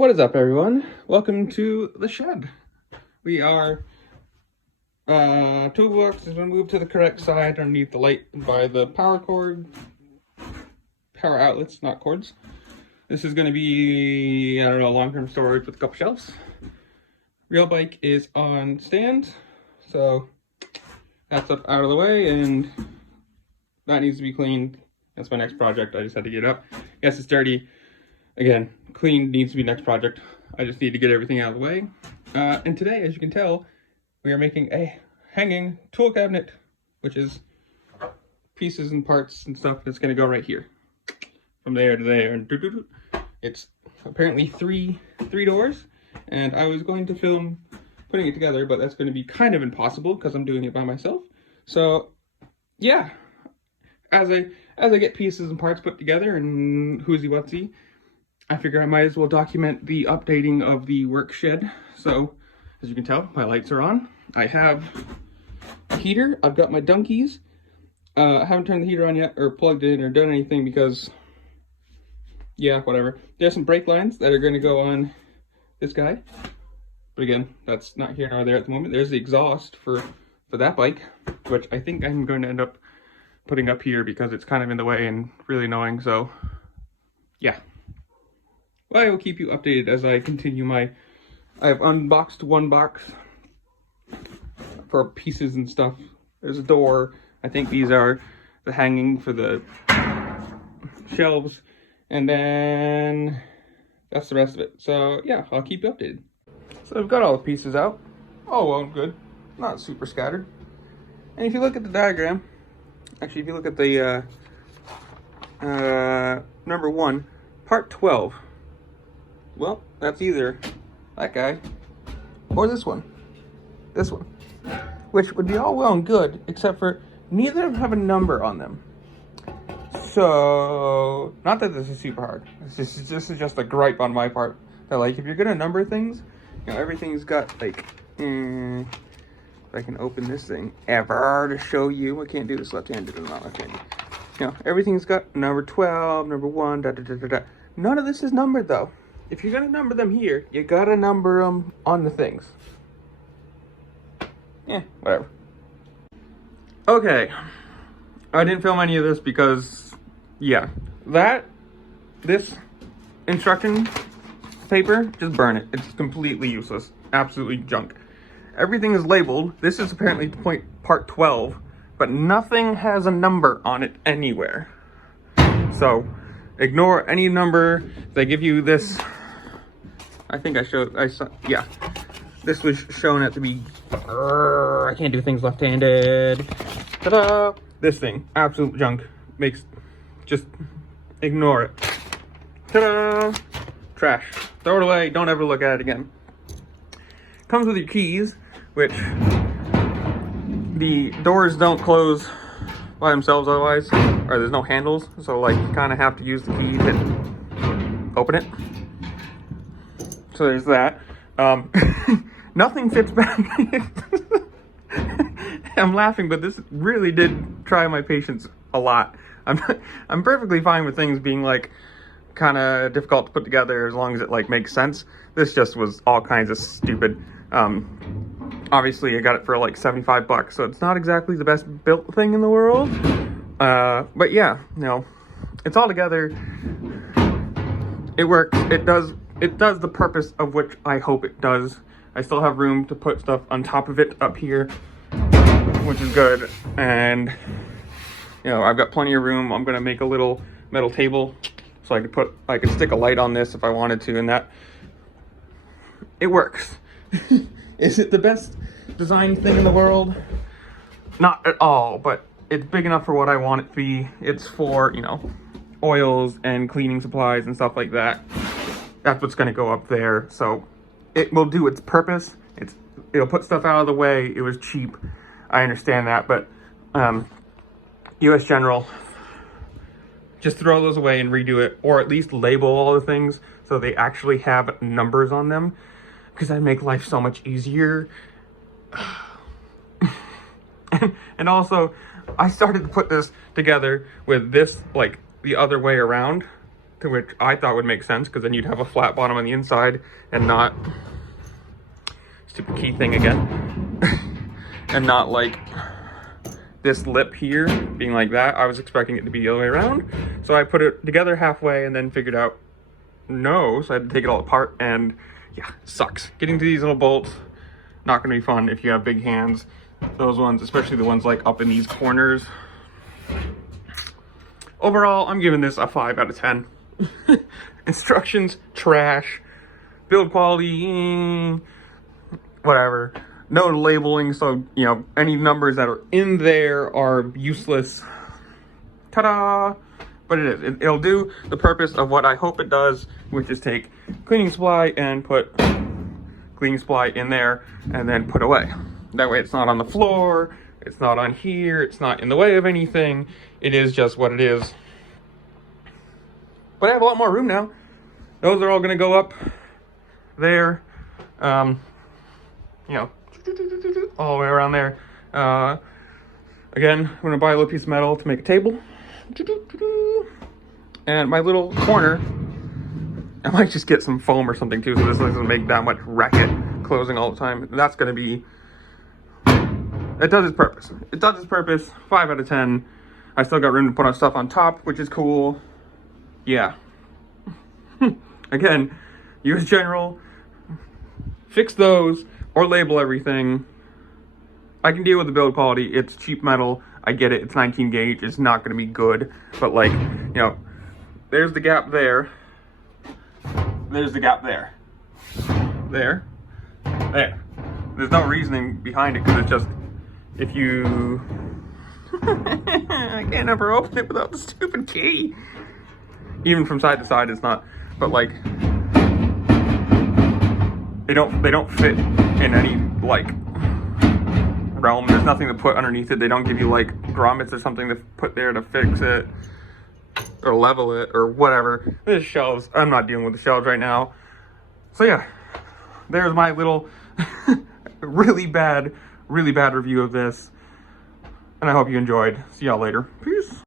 What is up, everyone? Welcome to the shed. We are toolbox is going to move to the correct side underneath the light by the power cord, power outlets, not cords. This is going to be, I don't know, long-term storage with a couple shelves. Real bike is on stand, so that's up out of the way, and that needs to be cleaned. That's my next project. I just had to get it up. Yes, it's dirty. Again, clean needs to be next project. I just need to get everything out of the way. And today, as you can tell, we are making a hanging tool cabinet, which is pieces and parts and stuff that's going to go right here. From there to there. And it's apparently three doors. And I was going to film putting it together, but that's going to be kind of impossible because I'm doing it by myself. So, yeah. As I get pieces and parts put together and whoozy-whatsy, I figure I might as well document the updating of the work shed. So, as you can tell, my lights are on. I have a heater. I've got my donkeys. I haven't turned the heater on yet or plugged it in or done anything because, yeah, whatever. There's some brake lines that are going to go on this guy. But again, that's not here nor there at the moment. There's the exhaust for that bike, which I think I'm going to end up putting up here because it's kind of in the way and really annoying. So, yeah. Well, I will keep you updated as I continue I have unboxed one box for pieces and stuff. There's a door. I think these are the hanging for the shelves. And then that's the rest of it. So, yeah, I'll keep you updated. So I've got all the pieces out. Oh, well, good. Not super scattered. And if you look at the diagram, actually, if you look at the number 1, part 12. Well, that's either that guy or this one. This one. Which would be all well and good, except for neither of them have a number on them. So, not that this is super hard. This is just a gripe on my part. That, like, if you're going to number things, you know, everything's got, like, if I can open this thing ever to show you. I can't do this left-handed or not left-handed. You know, everything's got number 12, number 1, da da da da da. None of this is numbered, though. If you're going to number them here, you got to number them on the things. Yeah, whatever. Okay. I didn't film any of this because, yeah. This instruction paper, just burn it. It's completely useless. Absolutely junk. Everything is labeled. This is apparently part 12, but nothing has a number on it anywhere. So, ignore any number. They give you this. I think I saw, yeah. This was shown at the I can't do things left-handed. Ta-da! This thing, absolute junk. Just ignore it. Ta-da! Trash. Throw it away. Don't ever look at it again. Comes with your keys, which the doors don't close by themselves otherwise, or there's no handles, so like you kind of have to use the key to open it. So there's that. Nothing fits back. I'm laughing, but this really did try my patience a lot. I'm perfectly fine with things being like kind of difficult to put together as long as it like makes sense. This just was all kinds of stupid. Obviously I got it for like $75, so it's not exactly the best built thing in the world. But yeah, you know, it's all together. It works. It does the purpose of which I hope it does. I still have room to put stuff on top of it up here, which is good. And, you know, I've got plenty of room. I'm going to make a little metal table so I could stick a light on this if I wanted to, and that, it works. Is it the best designed thing in the world? Not at all, but it's big enough for what I want it to be. It's for, you know, oils and cleaning supplies and stuff like that. That's what's going to go up there, so it will do its purpose. It'll put stuff out of the way. It was cheap. I understand that, but US General, just throw those away and redo it, or at least label all the things so they actually have numbers on them, because that'd make life so much easier. And also, I started to put this together with this, like, the other way around. which I thought would make sense because then you'd have a flat bottom on the inside and not, stupid key thing again, and not like this lip here being like that. I was expecting it to be the other way around. So I put it together halfway and then figured out no, so I had to take it all apart, and yeah, it sucks. Getting to these little bolts, not gonna be fun if you have big hands. Those ones, especially the ones like up in these corners. Overall, I'm giving this a 5 out of 10. Instructions, trash. Build quality, whatever. No labeling, so, you know, any numbers that are in there are useless. Ta-da! But it is. It'll do the purpose of what I hope it does, which is take cleaning supply and put cleaning supply in there and then put away. That way it's not on the floor, it's not on here, it's not in the way of anything. It is just what it is. But I have a lot more room now. Those are all gonna go up there. You know, all the way around there. Again, I'm gonna buy a little piece of metal to make a table. And my little corner, I might just get some foam or something too, so this doesn't make that much racket closing all the time. That's gonna be, it does its purpose. It does its purpose, 5 out of 10. I still got room to put on stuff on top, which is cool. Yeah. Again, use general, fix those, or label everything. I can deal with the build quality. It's cheap metal. I get it. It's 19 gauge. It's not going to be good. But like, you know, there's the gap there. There's the gap there. There. There. There's no reasoning behind it because it's just, if you... I can't ever open it without the stupid key. Even from side to side, it's not. But like, they don't fit in any like realm. There's nothing to put underneath it. They don't give you like grommets or something to put there to fix it or level it or whatever. There's shelves. I'm not dealing with the shelves right now. So yeah, there's my little really bad review of this. And I hope you enjoyed. See y'all later. Peace.